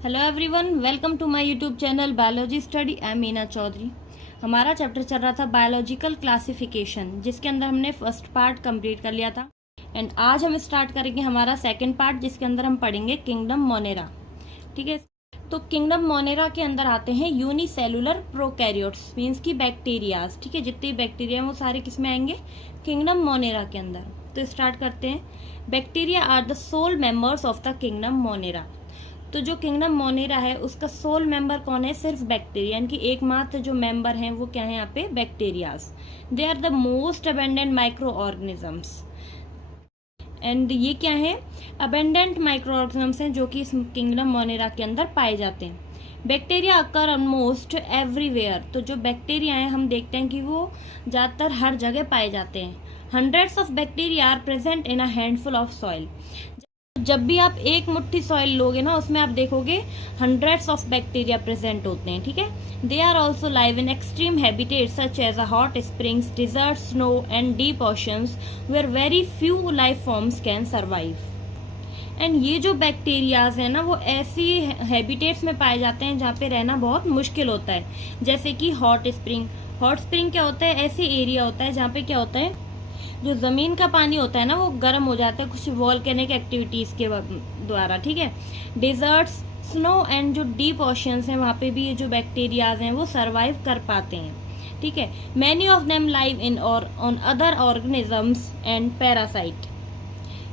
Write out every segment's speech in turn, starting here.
Hello everyone, welcome to my YouTube channel biology study. I am Meena Chaudhary. हमारा chapter चल रहा था बायोलॉजिकल क्लासिफिकेशन, जिसके अंदर हमने फर्स्ट पार्ट कंप्लीट कर लिया था। एंड आज हम स्टार्ट करेंगे हमारा सेकंड पार्ट, जिसके अंदर हम पढ़ेंगे किंगडम मोनेरा। ठीक है, तो किंगडम मोनेरा के अंदर आते हैं यूनिसेलुलर प्रोकैरियोट्स, मीन्स की बैक्टीरियाज। ठीक है, जितने बैक्टीरिया हैं वो सारे किस में आएंगे? किंगडम मोनेरा के अंदर। तो स्टार्ट करते हैं। Bacteria are the sole members of the kingdom Monera. तो जो किंगडम मोनेरा है उसका सोल मेंबर कौन है? सिर्फ बैक्टीरिया, यानी कि एकमात्र जो मेंबर हैं वो क्या है यहाँ पे? Bacterias. They are the most abundant micro organisms. And ये क्या है? अबेंडेंट माइक्रो ऑर्गेनिजम्स हैं जो कि इस किंगडम मोनेरा के अंदर पाए जाते हैं। बैक्टीरिया अकर ऑलमोस्ट एवरीवेयर। तो जो बैक्टीरिया हैं हम देखते हैं कि वो ज़्यादातर हर जगह पाए जाते हैं। Hundreds of bacteria are present in a handful of soil. जब भी आप एक मुट्ठी सॉइल लोगे ना, उसमें आप देखोगे हंड्रेड्स ऑफ बैक्टीरिया प्रेजेंट होते हैं। ठीक है, they are also live in extreme habitat such as a hot springs, desert, snow and deep oceans where very few life forms can survive. And ये जो बैक्टीरियाज है ना, वो ऐसी हैबिटेट्स में पाए जाते हैं जहाँ पे रहना बहुत मुश्किल होता है, जैसे कि हॉट स्प्रिंग। हॉट स्प्रिंग क्या होता है? ऐसी एरिया होता है जहाँ पे क्या होता है, जो ज़मीन का पानी होता है ना वो गर्म हो जाता है कुछ वॉल्केनिक एक्टिविटीज़ के द्वारा। ठीक है, डेजर्ट्स, स्नो एंड जो डीप ओशंस हैं वहाँ पे भी ये जो बैक्टीरियाज हैं वो सरवाइव कर पाते हैं। ठीक है, many of them live in और on other organisms and parasite.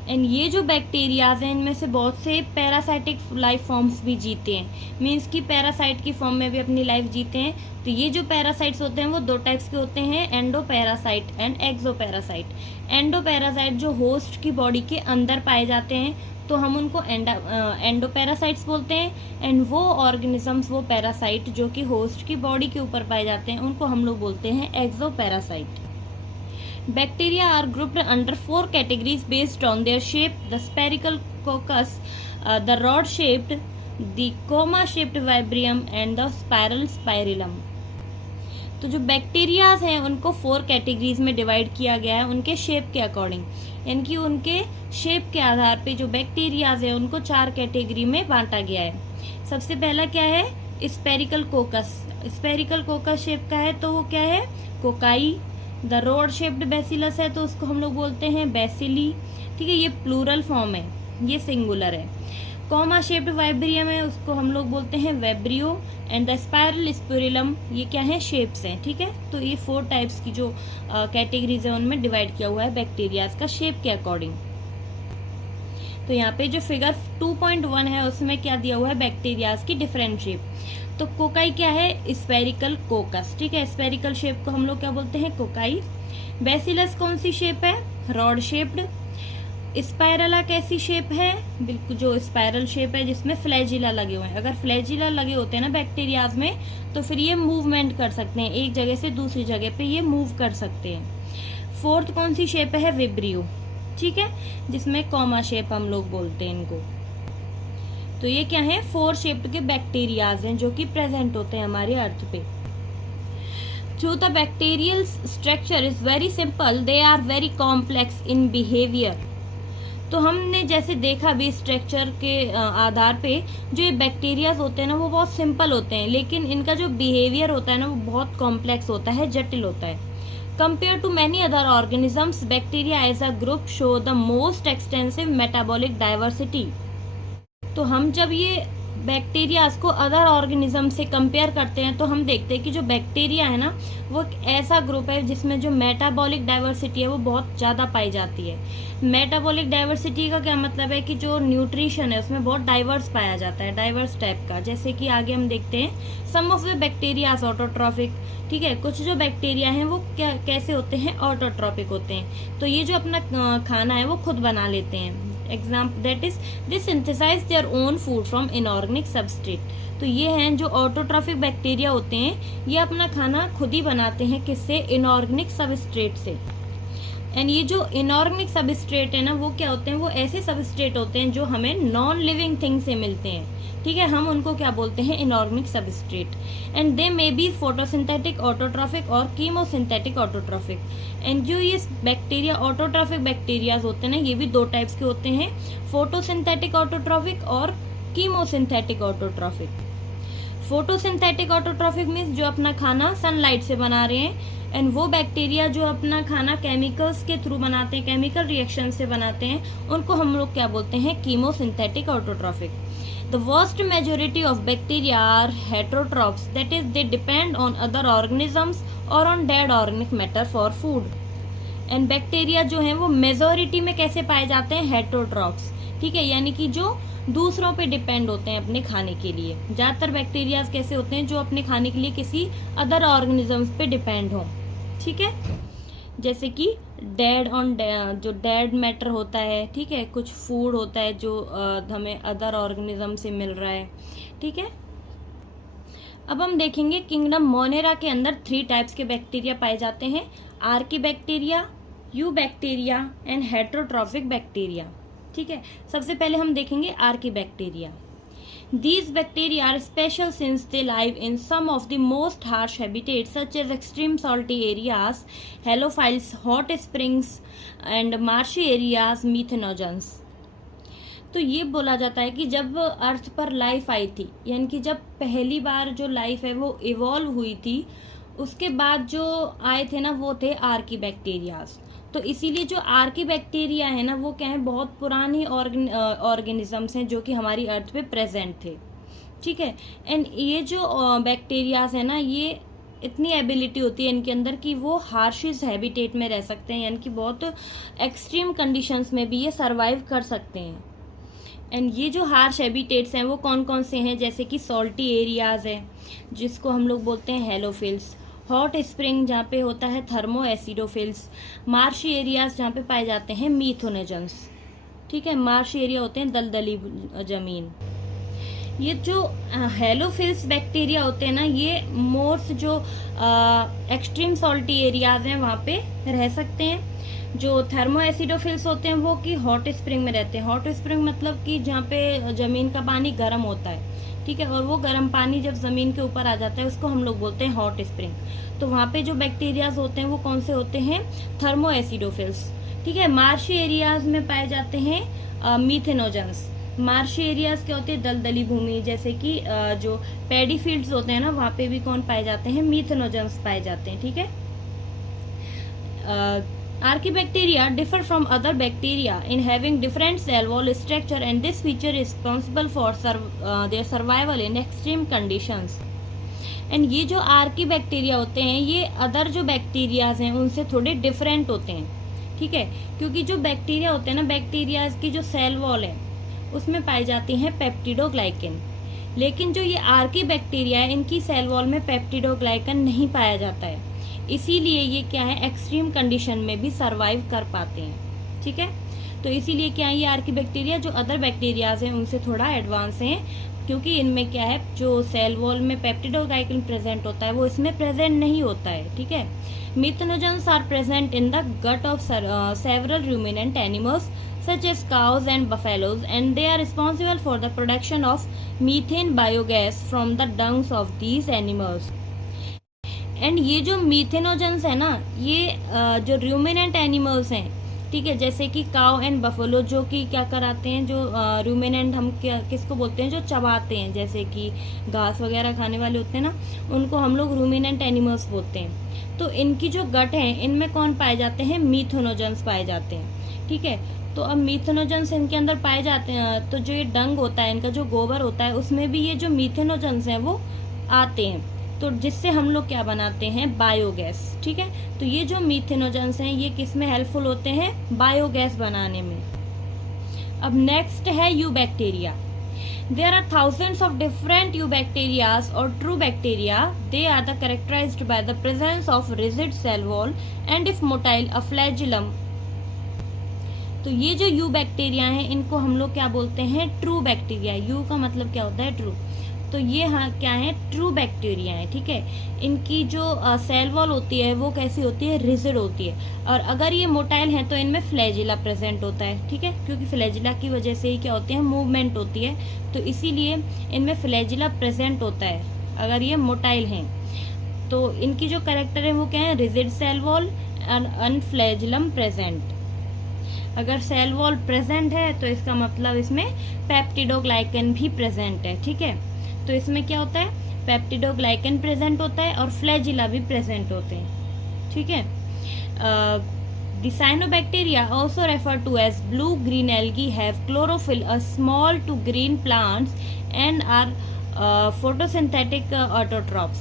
And ये जो बैक्टीरियाज हैं इनमें से बहुत से पैरासाइटिक लाइफ फॉर्म्स भी जीते हैं, मीन्स कि पैरासाइट की फॉर्म में भी अपनी लाइफ जीते हैं। तो ये जो पैरासाइट्स होते हैं वो दो टाइप्स के होते हैं, endoparasite and exoparasite. Endoparasite जो होस्ट की बॉडी के अंदर पाए जाते हैं तो हम उनको एंडो पैरासाइट्स बोलते हैं। एंड वो ऑर्गेनिजम्स, वो पैरासाइट जो कि होस्ट की बॉडी के ऊपर पाए जाते हैं, उनको हम लोग बोलते हैं एक्सो parasite. Bacteria are grouped under 4 categories based on their shape: the spherical coccus, the rod-shaped, the comma-shaped vibrium, and the spiral spirillum. तो जो बैक्टीरियाज हैं उनको 4 कैटेगरीज में डिवाइड किया गया है उनके शेप के अकॉर्डिंग, यानी कि उनके शेप के आधार पे जो बैक्टीरियाज हैं उनको 4 कैटेगरी में बांटा गया है। सबसे पहला क्या है? स्पेरिकल कोकस। स्पेरिकल कोकस शेप का है तो वो क्या है? Cocci. The road shaped bacillus है तो उसको हम लोग बोलते हैं बैसिली। ठीक है, ये प्लूरल फॉर्म है, ये सिंगुलर है। कॉमा शेप्ड वाइब्रियम है, उसको हम लोग बोलते हैं वेब्रियो। एंड द स्पाइरल स्पिरिलम, ये क्या है? शेप्स हैं। ठीक है, तो ये 4 टाइप्स की जो कैटेगरीज है उनमें डिवाइड किया हुआ है बैक्टीरियाज का शेप के अकॉर्डिंग। तो यहाँ पे जो फिगर 2.1 है उसमें क्या दिया हुआ है? बैक्टीरियाज की डिफरेंट शेप। तो कोकाई क्या है? स्पेरिकल कोकस। ठीक है, स्पेरिकल शेप को हम लोग क्या बोलते हैं? कोकाई। बैसिलस कौन सी शेप है? Rod shaped. स्पाइरला कैसी शेप है? बिल्कुल जो स्पाइरल शेप है जिसमें फ्लैजिला लगे हुए हैं। अगर फ्लैजिला लगे होते हैं ना बैक्टीरियाज में तो फिर ये मूवमेंट कर सकते हैं, एक जगह से दूसरी जगह पे ये मूव कर सकते हैं। फोर्थ कौन सी शेप है? विब्रियो। ठीक है, जिसमें कॉमा शेप हम लोग बोलते हैं इनको। तो ये क्या है? 4 शेप्ड के बैक्टीरियाज हैं जो कि प्रेजेंट होते हैं हमारे अर्थ पे। Though the bacterial structure is very simple, they are very complex in behaviour. तो हमने जैसे देखा भी स्ट्रक्चर के आधार पे, जो ये बैक्टीरियाज होते हैं ना वो बहुत सिंपल होते हैं, लेकिन इनका जो बिहेवियर होता है ना वो बहुत कॉम्प्लेक्स होता है, जटिल होता है। Compared to many other organisms, bacteria as a group show the most extensive metabolic diversity. तो हम जब ये बैक्टीरियाज को अदर ऑर्गेनिज्म से कंपेयर करते हैं तो हम देखते हैं कि जो बैक्टीरिया है ना वो एक ऐसा ग्रुप है जिसमें जो मेटाबॉलिक डाइवर्सिटी है वो बहुत ज़्यादा पाई जाती है। मेटाबॉलिक डाइवर्सिटी का क्या मतलब है? कि जो न्यूट्रिशन है उसमें बहुत डाइवर्स पाया जाता है, डाइवर्स टाइप का। जैसे कि आगे हम देखते हैं, सम ऑफ द बैक्टीरियाज ऑटोट्रॉफिक। ठीक है, कुछ जो बैक्टीरिया हैं वो क्या कैसे होते हैं? ऑटोट्रॉपिक होते हैं। तो ये जो अपना खाना है वो खुद बना लेते हैं। Example that is they synthesise their own food from inorganic substrate. तो ये हैं जो ऑटोट्रॉफिक बैक्टीरिया होते हैं, ये अपना खाना खुद ही बनाते हैं। किससे? इनऑर्गेनिक सबस्ट्रेट से। एंड ये जो इनऑर्गेनिक सबस्ट्रेट है ना वो क्या होते हैं? वो ऐसे सबस्ट्रेट होते हैं जो हमें नॉन लिविंग थिंग से मिलते हैं। ठीक है, हम उनको क्या बोलते हैं? Inorganic substrate. And they may be photosynthetic autotrophic और कीमोसिंथेटिक ऑटोट्रॉफिक। एंड जो ये बैक्टीरिया ऑटोट्रॉफिक बैक्टीरियाज होते हैं ना, ये भी 2 टाइप्स के होते हैं, फोटोसिंथेटिक ऑटोट्रॉफिक और chemosynthetic autotrophic. Photosynthetic autotrophic means जो अपना खाना सनलाइट से बना रहे हैं, एंड वो बैक्टीरिया जो अपना खाना केमिकल्स के थ्रू बनाते हैं, केमिकल रिएक्शन से बनाते हैं, उनको हम लोग क्या बोलते हैं, chemosynthetic autotrophic. The vast majority of bacteria are heterotrophs, that is they depend on other organisms or on dead organic matter for food. And bacteria जो हैं वो मेजोरिटी में कैसे पाए जाते हैं, हेटेरोट्रॉफ्स, ठीक है, यानी कि जो दूसरों पे डिपेंड होते हैं अपने खाने के लिए। ज़्यादातर बैक्टीरिया कैसे होते हैं, जो अपने खाने के लिए किसी अदर ऑर्गेनिजम्स पे डिपेंड हो, ठीक है, जैसे कि जो डेड मैटर होता है, ठीक है, कुछ फूड होता है जो हमें अदर ऑर्गेनिज्म से मिल रहा है, ठीक है। अब हम देखेंगे किंगडम मोनेरा के अंदर 3 टाइप्स के बैक्टीरिया पाए जाते हैं, Archie bacteria, you bacteria and heterotrophic bacteria, ठीक है। सबसे पहले हम देखेंगे Archie bacteria. These bacteria are special since they live in some of the most harsh habitats such as extreme salty areas, halophiles, hot springs and marshy areas, methanogens। तो ये बोला जाता है कि जब अर्थ पर लाइफ आई थी, यानी कि जब पहली बार जो लाइफ है वो इवॉल्व हुई थी, उसके बाद जो आए थे ना वो थे आर्की बैक्टीरियाज। तो इसीलिए जो आर्की बैक्टीरिया है ना वो क्या है, बहुत पुरानी ऑर्गेनिजम्स हैं जो कि हमारी अर्थ पे प्रेजेंट थे, ठीक है। एंड ये जो बैक्टीरियाज है ना, ये इतनी एबिलिटी होती है इनके अंदर कि वो हार्शिस हैबिटेट में रह सकते हैं, यानी कि बहुत एक्सट्रीम कंडीशंस में भी ये सरवाइव कर सकते हैं। एंड ये जो हार्श हैबिटेट्स हैं वो कौन कौन से हैं, जैसे कि सॉल्टी एरियाज है जिसको हम लोग बोलते हैं हेलोफिल्स, हॉट स्प्रिंग जहाँ पे होता है थर्मो एसिडोफिल्स, मार्शी एरियाज जहाँ पे पाए जाते हैं मीथोनेजन्स, ठीक है। मार्शी एरिया होते हैं दलदली जमीन। ये जो हेलोफिल्स बैक्टीरिया होते हैं ना, ये मोर्स जो एक्सट्रीम सॉल्टी एरियाज हैं वहाँ पे रह सकते हैं। जो थर्मो एसिडोफिल्स होते हैं वो कि हॉट स्प्रिंग में रहते हैं। हॉट स्प्रिंग मतलब कि जहाँ पे ज़मीन का पानी गर्म होता है, ठीक है, और वो गर्म पानी जब ज़मीन के ऊपर आ जाता है उसको हम लोग बोलते हैं हॉट स्प्रिंग। तो वहाँ पे जो बैक्टीरियाज होते हैं वो कौन से होते हैं, थर्मो एसिडोफिल्स, ठीक है। मार्शी एरियाज में पाए जाते हैं मीथेनोजेंस। मार्शी एरियाज क्या होते हैं, दलदली भूमि, जैसे कि जो पैडी फील्ड्स होते हैं ना वहाँ पे भी कौन पाए जाते हैं, मीथेनोजेंस पाए जाते हैं, ठीक है। Archaebacteria differ from other bacteria in having different cell wall structure, and this feature is responsible for their survival in extreme conditions. And ये जो आर्कीबैक्टीरिया होते हैं ये अदर जो बैक्टीरियाज हैं उनसे थोड़े डिफरेंट होते हैं, ठीक है, क्योंकि जो बैक्टीरिया होते हैं ना, बैक्टीरियाज की जो सेल वॉल है उसमें पाई जाती हैं पेप्टिडोग्लाइकन, लेकिन जो ये आर्कीबैक्टीरिया है इनकी सेल वॉल में पेप्टिडोग्लाइकन नहीं पाया जाता है, इसीलिए ये क्या है, एक्सट्रीम कंडीशन में भी सरवाइव कर पाते हैं, ठीक है। तो इसीलिए क्या है, ये आर्कीबैक्टीरिया जो अदर बैक्टीरियाज हैं उनसे थोड़ा एडवांस हैं, क्योंकि इनमें क्या है, जो सेल वॉल में पेप्टिडोग्लाइकन प्रेजेंट होता है वो इसमें प्रेजेंट नहीं होता है, ठीक है। Methanogens are present in the gut of several ruminant animals such as cows and buffaloes, and they are responsible for the production of methane biogas from the dungs of these animals. And ये जो methanogens है ना, ये जो ruminant animals हैं, ठीक है, जैसे कि काउ एंड बफलो, जो कि क्या कराते हैं, जो रूमिनेंट हम किसको बोलते हैं, जो चबाते हैं, जैसे कि घास वगैरह खाने वाले होते हैं ना, उनको हम लोग रूमिनेंट एनिमल्स बोलते हैं। तो इनकी जो गट है इनमें कौन पाए जाते हैं, मीथेनोजेंस पाए जाते हैं, ठीक है। तो अब मीथेनोजेंस इनके अंदर पाए जाते हैं, तो जो ये डंग होता है, इनका जो गोबर होता है, उसमें भी ये जो मीथेनोजेंस हैं वो आते हैं, तो जिससे हम लोग क्या बनाते हैं, बायोगैस, ठीक है। तो ये जो मीथेनोजेंस हैं ये किस में हेल्पफुल होते हैं, बायोगैस बनाने में। अब नेक्स्ट है you bacteria. There are thousands of different eubacterias or true bacteria. They are characterized by the presence of rigid cell wall and if motile a flagellum. तो ये जो यू बैक्टीरिया हैं इनको हम लोग क्या बोलते हैं, ट्रू बैक्टीरिया। यू का मतलब क्या होता है, ट्रू। तो ये हाँ क्या है, ट्रू बैक्टीरिया है, ठीक है। इनकी जो सेल वॉल होती है वो कैसी होती है, रिजिड होती है, और अगर ये मोटाइल है तो इनमें फ्लैजिला प्रेजेंट होता है, ठीक है, क्योंकि फ्लैजिला की वजह से ही क्या होती है, मूवमेंट होती है, तो इसीलिए इनमें फ्लैजिला प्रेजेंट होता है अगर ये मोटाइल हैं। तो इनकी जो कैरेक्टर है वो क्या है, rigid cell wall and flagellum present. अगर सेल वॉल प्रेजेंट है तो इसका मतलब इसमें पेप्टिडोग्लाइकन भी प्रेजेंट है, ठीक है। तो इसमें क्या होता है, पेप्टिडोग्लाइकन प्रेजेंट होता है और फ्लैजिला भी प्रेजेंट होते हैं, ठीक है। The cyanobacteria, also referred to as blue-green algae, have chlorophyll, a small to green plants, and are photosynthetic autotrophs.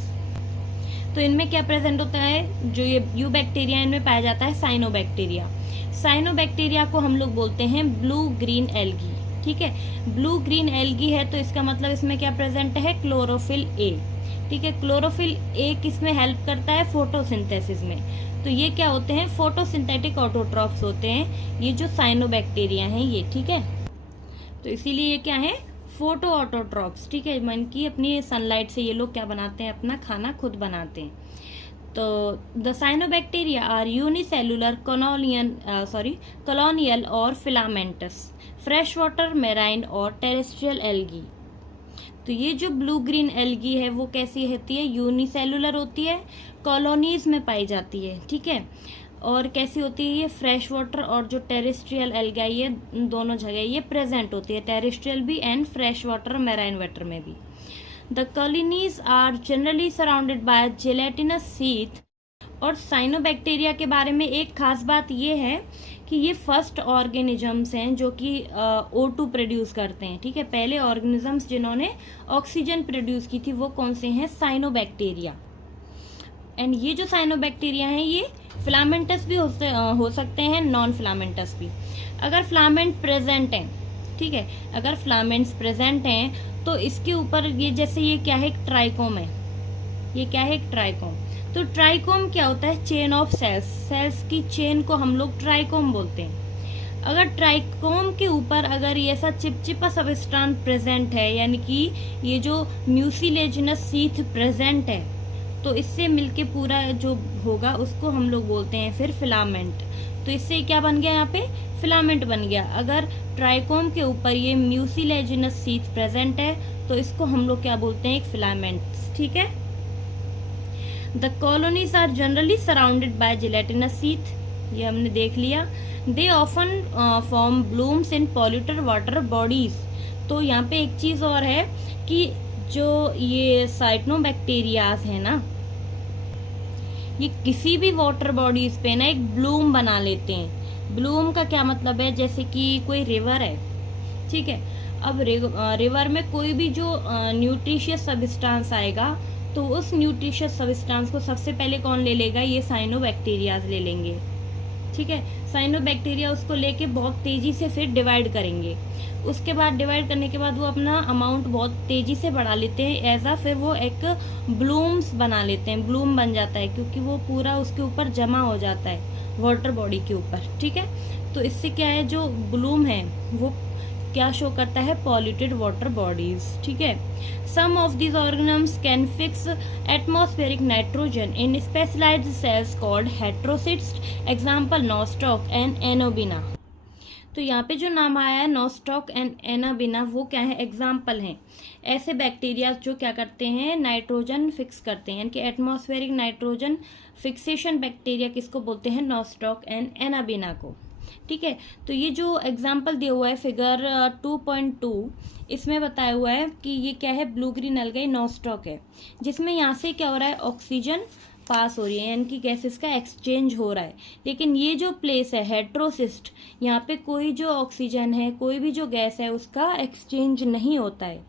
तो इनमें क्या प्रेजेंट होता है, जो ये यू बैक्टीरिया इनमें पाया जाता है साइनोबैक्टीरिया। साइनोबैक्टीरिया को हम लोग बोलते हैं ब्लू ग्रीन एल्गी, ठीक है। ब्लू ग्रीन एल्गी है तो इसका मतलब इसमें क्या प्रेजेंट है, क्लोरोफिल ए, ठीक है। क्लोरोफिल ए किसमें हेल्प करता है, फोटोसिंथेसिस में। तो ये क्या होते हैं, फोटोसिंथेटिक ऑटोट्रॉफ्स होते हैं ये जो साइनोबैक्टीरिया हैं ये, ठीक है। तो इसीलिए ये क्या है, फोटो ऑटोट्रॉफ्स, ठीक है। मन की अपनी सनलाइट से ये लोग क्या बनाते हैं, अपना खाना खुद बनाते हैं। तो the cyanobacteria are unicellular colonial और फिलामेंटस, फ्रेश वाटर, मेराइन और टेरेस्ट्रियल एल्गी। तो ये जो ब्लू ग्रीन एल्गी है वो कैसी होती है, यूनिसेलुलर होती है, कॉलोनीज में पाई जाती है, ठीक है। और कैसी होती है ये, फ्रेश वाटर और जो टेरेस्ट्रियल एल्गा ये दोनों जगह ये प्रेजेंट होती है, टेरेस्ट्रियल भी and fresh water, marine water में भी। The colonies are generally surrounded by gelatinous sheath. और साइनोबैक्टीरिया के बारे में एक खास बात ये है कि ये फर्स्ट ऑर्गेनिजम्स हैं जो कि O2 प्रोड्यूस करते हैं, ठीक है। पहले ऑर्गेनिजम्स जिन्होंने ऑक्सीजन प्रोड्यूस की थी वो कौन से हैं, साइनोबैक्टीरिया। एंड ये जो साइनोबैक्टीरिया हैं ये फिलामेंटस भी हो सकते हैं, नॉन फिलामेंटस भी। अगर फिलामेंट प्रेजेंट हैं, ठीक है, अगर फिलामेंट्स प्रेजेंट हैं तो इसके ऊपर ये जैसे ये क्या है, एक ट्राइकोम है, ये क्या है, एक ट्राइकोम। तो ट्राइकोम क्या होता है, चेन ऑफ सेल्स, सेल्स की चेन को हम लोग ट्राइकोम बोलते हैं। अगर ट्राइकोम के ऊपर अगर ये ऐसा चिपचिपा सबस्टांस प्रेजेंट है, यानी कि ये जो म्यूसिलेजिनस सीथ प्रेजेंट है, तो इससे मिलके पूरा जो होगा उसको हम लोग बोलते हैं फिर फिलामेंट। तो इससे क्या बन गया, यहाँ पे फिलामेंट बन गया। अगर ट्राइकोम के ऊपर ये म्यूसिलेजिनस सीथ प्रेजेंट है तो इसको हम लोग क्या बोलते हैं, एक फिलामेंट, ठीक है। The colonies are generally surrounded by gelatinous sheath, ये हमने देख लिया। They often form blooms in polluted water bodies. तो यहाँ पे एक चीज और है कि जो ये साइनोबैक्टीरियाज है ना, ये किसी भी वाटर बॉडीज पे ना एक ब्लूम बना लेते हैं। ब्लूम का क्या मतलब है, जैसे कि कोई रिवर है, ठीक है। अब रिवर में कोई भी जो न्यूट्रिशियस सब्सटेंस आएगा तो उस न्यूट्रिशियस सब्सटेंस को सबसे पहले कौन ले लेगा, ये साइनोबैक्टीरियाज ले लेंगे, ठीक है। साइनोबैक्टीरिया उसको लेके बहुत तेजी से फिर डिवाइड करेंगे। उसके बाद डिवाइड करने के बाद वो अपना अमाउंट बहुत तेजी से बढ़ा लेते हैं, ऐसा फिर वो एक ब्लूम्स बना लेते हैं, ब्लूम बन जाता है क्योंकि वो पूरा उसके ऊपर जमा हो जाता है वाटर बॉडी के ऊपर, ठीक है। तो इससे क्या है, जो ब्लूम है वो क्या शो करता है, पॉल्यूटेड वाटर बॉडीज, ठीक है। Some of these organisms can fix atmospheric nitrogen in specialised cells called heterocysts, example Nostoc and Anabaena. तो यहाँ पे जो नाम आया है नोस्टॉक एंड एनाबिना, वो क्या है, एग्जाम्पल हैं ऐसे बैक्टीरिया जो क्या करते हैं, नाइट्रोजन फिक्स करते हैं, यानी कि एटमॉस्फेरिक नाइट्रोजन फिक्सेशन बैक्टीरिया किसको बोलते हैं, नोस्टॉक एंड एनाबिना को, ठीक है। तो ये जो एग्जाम्पल दिया हुआ है फिगर 2.2, इसमें बताया हुआ है कि ये क्या है, ब्लू ग्रीन एल्गाई नोस्टॉक है, जिसमें यहाँ से क्या हो रहा है, ऑक्सीजन पास हो रही है, यानी कि गैसेस का एक्सचेंज हो रहा है। लेकिन ये जो प्लेस है हेट्रोसिस्ट, यहाँ पे कोई जो ऑक्सीजन है, कोई भी जो गैस है उसका एक्सचेंज नहीं होता है।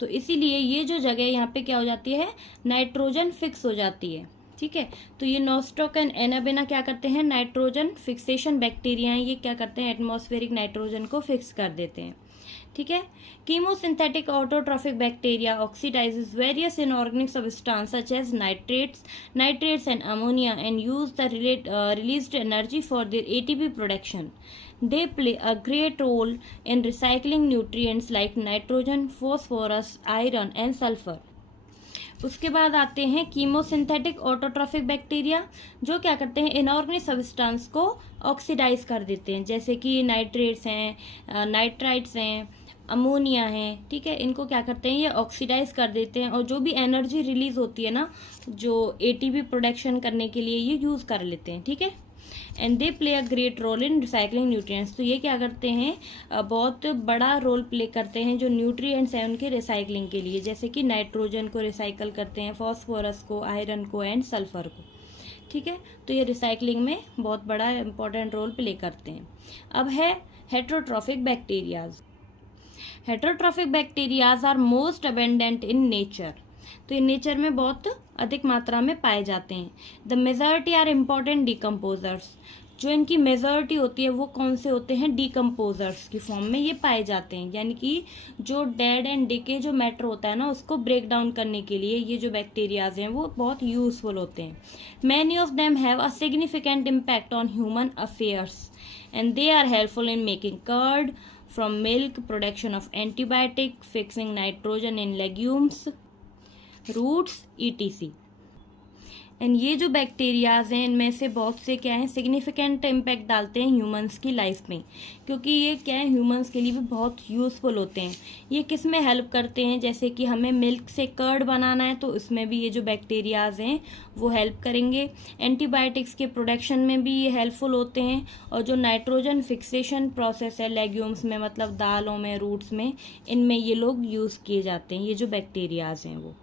तो इसीलिए ये जो जगह यहाँ पे क्या हो जाती है, नाइट्रोजन फिक्स हो जाती है, ठीक है। तो ये नोस्टॉक एंड एनाबिना क्या करते हैं, नाइट्रोजन फिक्सेशन बैक्टीरिया हैं, ये क्या करते हैं, एटमॉस्फेरिक नाइट्रोजन को फिक्स कर देते हैं, ठीक है। Chemosynthetic autotrophic bacteria oxidises various inorganic substance such as nitrates and ammonia and use the released energy for their ATP production. They play a great role in recycling nutrients like nitrogen, phosphorus, iron and sulfur. उसके बाद आते हैं chemosynthetic autotrophic bacteria, जो क्या करते हैं, inorganic substance को oxidise कर देते हैं, जैसे कि नाइट्रेट्स हैं, नाइट्राइट्स हैं, अमोनिया है, ठीक है। इनको क्या करते हैं, ये ऑक्सीडाइज कर देते हैं और जो भी एनर्जी रिलीज होती है ना, जो एटीपी प्रोडक्शन करने के लिए ये यूज कर लेते हैं, ठीक है। And they play a great role in recycling nutrients. तो ये क्या करते हैं, बहुत बड़ा रोल प्ले करते हैं जो न्यूट्रिएंट्स हैं उनके रिसाइकलिंग के लिए, जैसे कि नाइट्रोजन को रिसाइकल करते हैं, फॉस्फोरस को, आयरन को एंड सल्फर को। ठीक है, तो ये रिसाइकलिंग में बहुत बड़ा इंपॉर्टेंट रोल प्ले करते हैं। अब है heterotrophic bacterias. Heterotrophic bacterias are most abundant in nature. तो ये नेचर में बहुत अधिक मात्रा में पाए जाते हैं। The majority are important decomposers. जो इनकी मेजॉरिटी होती है वो कौन से होते हैं, डिकम्पोजर्स की फॉर्म में ये पाए जाते हैं, यानी कि जो डेड एंड डिके जो मैटर होता है ना उसको ब्रेक डाउन करने के लिए ये जो बैक्टीरियाज हैं वो बहुत यूजफुल होते हैं। Many of them have a significant impact on human affairs and they are helpful in making curd from milk, production of antibiotic, fixing nitrogen in legumes, roots, etc. And ये जो bacterias हैं इनमें से बहुत से क्या हैं, सिग्निफिकेंट इम्पैक्ट डालते हैं ह्यूमंस की लाइफ में, क्योंकि ये क्या है ह्यूमंस के लिए भी बहुत यूजफुल होते हैं। ये किस में हेल्प करते हैं, जैसे कि हमें मिल्क से कर्ड बनाना है तो उसमें भी ये जो बैक्टीरियाज हैं वो हेल्प करेंगे। एंटीबायोटिक्स के प्रोडक्शन में भी ये हेल्पफुल होते हैं, और जो नाइट्रोजन फिक्सेशन प्रोसेस है लेग्यूम्स में, मतलब दालों में, रूट्स में, इनमें ये लोग यूज़ किए जाते हैं ये जो बैक्टीरियाज हैं वो।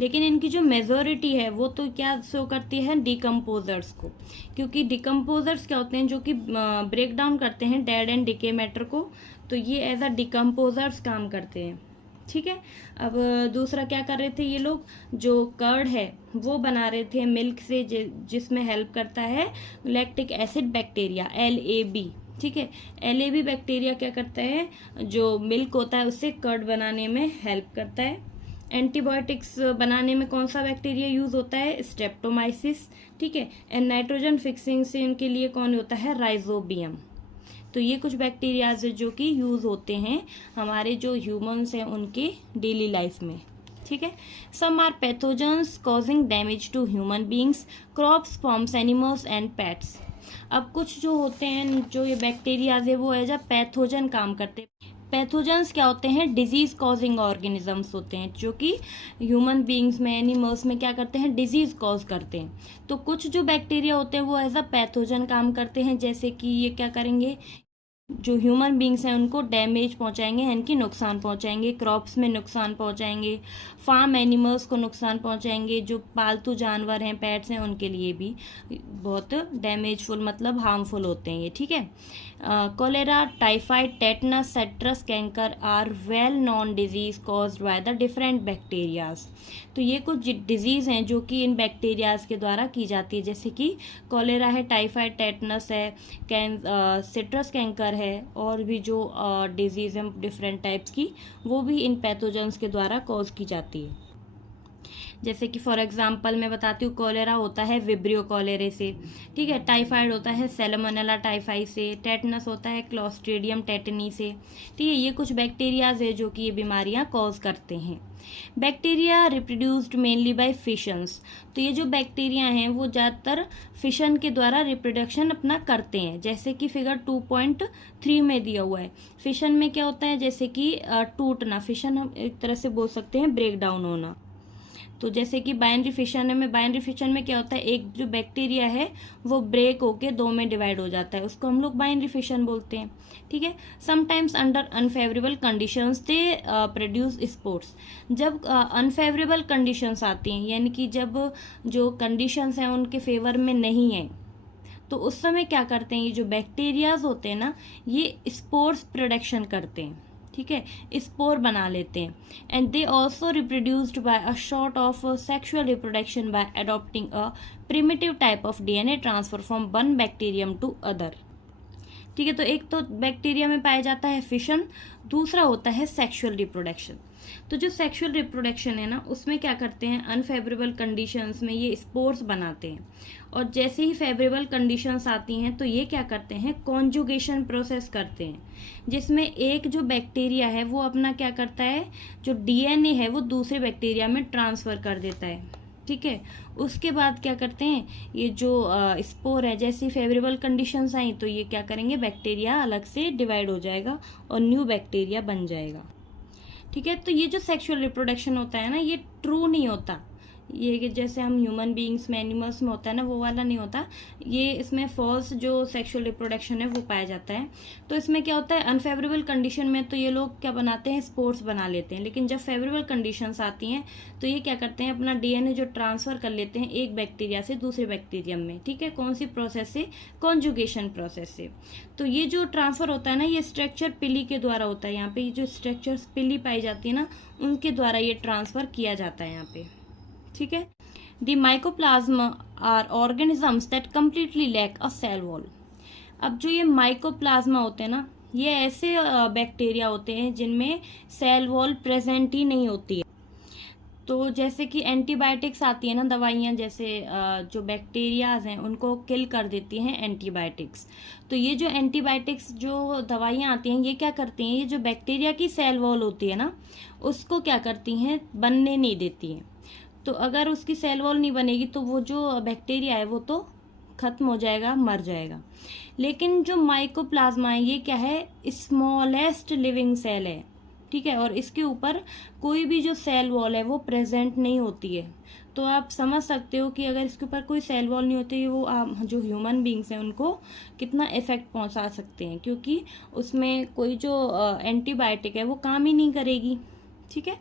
लेकिन इनकी जो मेजॉरिटी है वो तो क्या शो करती है, डिकम्पोजर्स को, क्योंकि डिकम्पोजर्स क्या होते हैं, जो कि ब्रेक डाउन करते हैं डेड एंड डिके मैटर को, तो ये एज अ डिकम्पोजर्स काम करते हैं। ठीक है, अब दूसरा क्या कर रहे थे ये लोग, जो कर्ड है वो बना रहे थे मिल्क से, जिसमें हेल्प करता है लैक्टिक एसिड बैक्टीरिया, LAB। ठीक है, LAB बैक्टीरिया क्या करता है, जो मिल्क होता है उससे कर्ड बनाने में हेल्प करता है। एंटीबायोटिक्स बनाने में कौन सा बैक्टीरिया यूज होता है, स्ट्रेप्टोमाइसिस। ठीक है, एंड नाइट्रोजन फिक्सिंग से इनके लिए कौन होता है, राइजोबियम। तो ये कुछ बैक्टीरियाज जो कि यूज होते हैं हमारे जो ह्यूमंस हैं उनके डेली लाइफ में। ठीक है, some are pathogens causing damage to human beings, crops, farms, animals and pets. अब कुछ जो होते हैं जो ये बैक्टीरियाज है वो एज अ पैथोजन काम करते हैं। पैथोजेंस क्या होते हैं, डिजीज कॉजिंग ऑर्गेनिजम्स होते हैं, जो कि ह्यूमन बींग्स में, एनिमल्स में क्या करते हैं, डिजीज कॉज करते हैं। तो कुछ जो बैक्टीरिया होते हैं वो एज अ पैथोजन काम करते हैं, जैसे कि ये क्या करेंगे, जो ह्यूमन बींग्स हैं उनको डैमेज पहुंचाएंगे, इनकी नुकसान पहुंचाएंगे, क्रॉप्स में नुकसान पहुंचाएंगे, फार्म एनिमल्स को नुकसान पहुंचाएंगे, जो पालतू जानवर हैं, पेट्स हैं, उनके लिए भी बहुत डैमेजफुल मतलब हार्मफुल होते हैं ये। ठीक है, cholera, typhoid, tetanus, citrus canker are well known disease caused by the different bacterias. तो ये कुछ डिजीज़ हैं जो कि इन बैक्टीरियाज के द्वारा की जाती है, जैसे कि कॉलेरा है, टाइफाइड, टेटनस है, सिट्रस कैंकर है, और भी जो डिजीज़ हैं डिफरेंट टाइप्स की वो भी इन पैथोजेंस के द्वारा कॉज की जाती है। जैसे कि फॉर एग्जांपल मैं बताती हूँ, कॉलेरा होता है विब्रियो कॉलेरे से। ठीक है, टाइफाइड होता है सैल्मोनेला टाइफाई से, टेटनस होता है क्लोस्ट्रीडियम टेटनी से। ठीक है, ये कुछ बैक्टीरियाज है जो कि ये बीमारियां कॉज करते हैं। Bacteria reproduced mainly by fissions. तो ये जो बैक्टीरिया हैं वो ज़्यादातर फिशन के द्वारा रिप्रोडक्शन अपना करते हैं, जैसे कि फिगर 2.3 में दिया हुआ है। फिशन में क्या होता है, जैसे कि टूटना, फिशन हम एक तरह से बोल सकते हैं ब्रेक डाउन होना। तो जैसे कि बाइनरी फिशन में क्या होता है, एक जो बैक्टीरिया है वो ब्रेक होके दो में डिवाइड हो जाता है, उसको हम लोग बाइनरी फिशन बोलते हैं। ठीक है, sometimes under unfavourable conditions they produce spores. जब अनफेवरेबल कंडीशंस आती हैं, यानी कि जब जो कंडीशंस हैं उनके फेवर में नहीं है, तो उस समय क्या करते हैं, ये जो बैक्टीरियाज होते हैं ना ये स्पोर्स प्रोडक्शन करते हैं। ठीक है, स्पोर बना लेते हैं। And they also reproduced by a sort of sexual reproduction by adopting a primitive type of DNA transfer from one bacterium to other. ठीक है, तो एक तो बैक्टीरिया में पाया जाता है फिशन, दूसरा होता है सेक्सुअल रिप्रोडक्शन। तो जो सेक्सुअल रिप्रोडक्शन है ना उसमें क्या करते हैं, अनफेवरेबल कंडीशंस में ये स्पोर्स बनाते हैं, और जैसे ही फेवरेबल कंडीशंस आती हैं तो ये क्या करते हैं, कॉन्जुगेशन प्रोसेस करते हैं, जिसमें एक जो बैक्टीरिया है वो अपना क्या करता है, जो DNA है वो दूसरे बैक्टीरिया में ट्रांसफ़र कर देता है। ठीक है, उसके बाद क्या करते हैं, ये जो स्पोर है, जैसी फेवरेबल कंडीशंस आई तो ये क्या करेंगे, बैक्टीरिया अलग से डिवाइड हो जाएगा और न्यू बैक्टीरिया बन जाएगा। ठीक है, तो ये जो सेक्सुअल रिप्रोडक्शन होता है ना ये ट्रू नहीं होता, ये कि जैसे हम ह्यूमन बीइंग्स में, एनिमल्स में होता है ना, वो वाला नहीं होता ये। इसमें फॉल्स जो सेक्सुअल रिप्रोडक्शन है वो पाया जाता है। तो इसमें क्या होता है, अनफेवरेबल कंडीशन में तो ये लोग क्या बनाते हैं, स्पोर्स बना लेते हैं। लेकिन जब फेवरेबल कंडीशंस आती हैं तो ये क्या करते हैं, अपना डीएनए जो ट्रांसफर कर लेते हैं एक बैक्टीरिया से दूसरे बैक्टीरियम में। ठीक है, कौन सी प्रोसेस से, कॉन्जुगेशन प्रोसेस से। तो ये जो ट्रांसफर होता है ना, ये स्ट्रक्चर पिली के द्वारा होता है। यहाँ पे ये जो स्ट्रक्चर्स पिली पाई जाती है ना, उनके द्वारा ये ट्रांसफर किया जाता है यहाँ पे। ठीक है, the mycoplasma are organisms that completely lack a cell wall. अब जो ये माइकोप्लाज्मा होते हैं ना, ये ऐसे बैक्टीरिया होते हैं जिनमें सेल वॉल प्रेजेंट ही नहीं होती है। तो जैसे कि एंटीबायोटिक्स आती है ना दवाइयाँ, जैसे जो बैक्टीरियाज हैं उनको किल कर देती हैं एंटीबायोटिक्स। तो ये जो एंटीबायोटिक्स जो दवाइयाँ आती हैं, ये क्या करती हैं, ये जो बैक्टीरिया की सेल वॉल होती है ना, उसको क्या करती हैं, बनने नहीं देती हैं। तो अगर उसकी सेल वॉल नहीं बनेगी तो वो जो बैक्टीरिया है वो तो खत्म हो जाएगा, मर जाएगा। लेकिन जो माइकोप्लाज्मा है ये क्या है, स्मॉलेस्ट लिविंग सेल है। ठीक है, और इसके ऊपर कोई भी जो सेल वॉल है वो प्रेजेंट नहीं होती है। तो आप समझ सकते हो कि अगर इसके ऊपर कोई सेल वॉल नहीं होती है, वो जो ह्यूमन बींग्स हैं उनको कितना इफेक्ट पहुंचा सकते हैं, क्योंकि उसमें कोई जो एंटीबायोटिक है वो काम ही नहीं करेगी। ठीक है,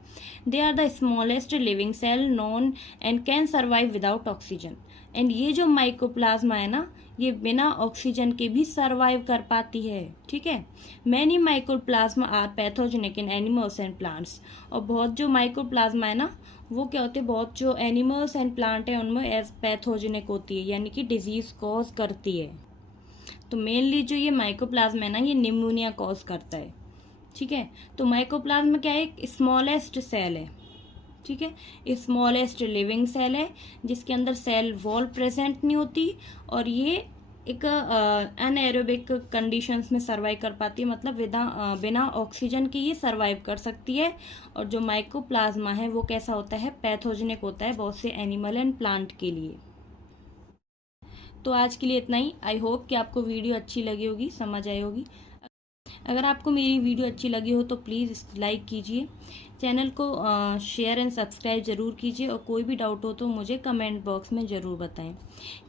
they are the smallest living cell known and can survive without oxygen. And ये जो माइकोप्लाज्मा है ना, ये बिना ऑक्सीजन के भी सर्वाइव कर पाती है। ठीक है, many mycoplasma are pathogenic in animals and plants. और बहुत जो माइकोप्लाज्मा है ना, वो क्या होते हैं, बहुत जो एनिमल्स एंड प्लांट है उनमें एज पैथोजेनिक होती है, यानी कि डिजीज कॉज करती है। तो मेनली जो ये माइकोप्लाज्मा है ना, ये निमोनिया कॉज करता है। ठीक है, तो माइकोप्लाज्मा क्या है, एक स्मॉलेस्ट सेल है। ठीक है, स्मॉलेस्ट लिविंग सेल है जिसके अंदर सेल वॉल प्रेजेंट नहीं होती, और ये एक अनएरोबिक कंडीशंस में सर्वाइव कर पाती है, मतलब बिना ऑक्सीजन के ये सर्वाइव कर सकती है। और जो माइकोप्लाज्मा है वो कैसा होता है, पैथोजेनिक होता है बहुत से एनिमल एंड प्लांट के लिए। तो आज के लिए इतना ही। आई होप कि आपको वीडियो अच्छी लगी होगी, समझ आई होगी। अगर आपको मेरी वीडियो अच्छी लगी हो तो प्लीज़ लाइक कीजिए, चैनल को शेयर एंड सब्सक्राइब ज़रूर कीजिए, और कोई भी डाउट हो तो मुझे कमेंट बॉक्स में ज़रूर बताएं।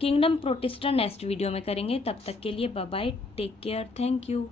किंगडम प्रोटिस्टा नेक्स्ट वीडियो में करेंगे, तब तक के लिए bye bye, take care, thank you.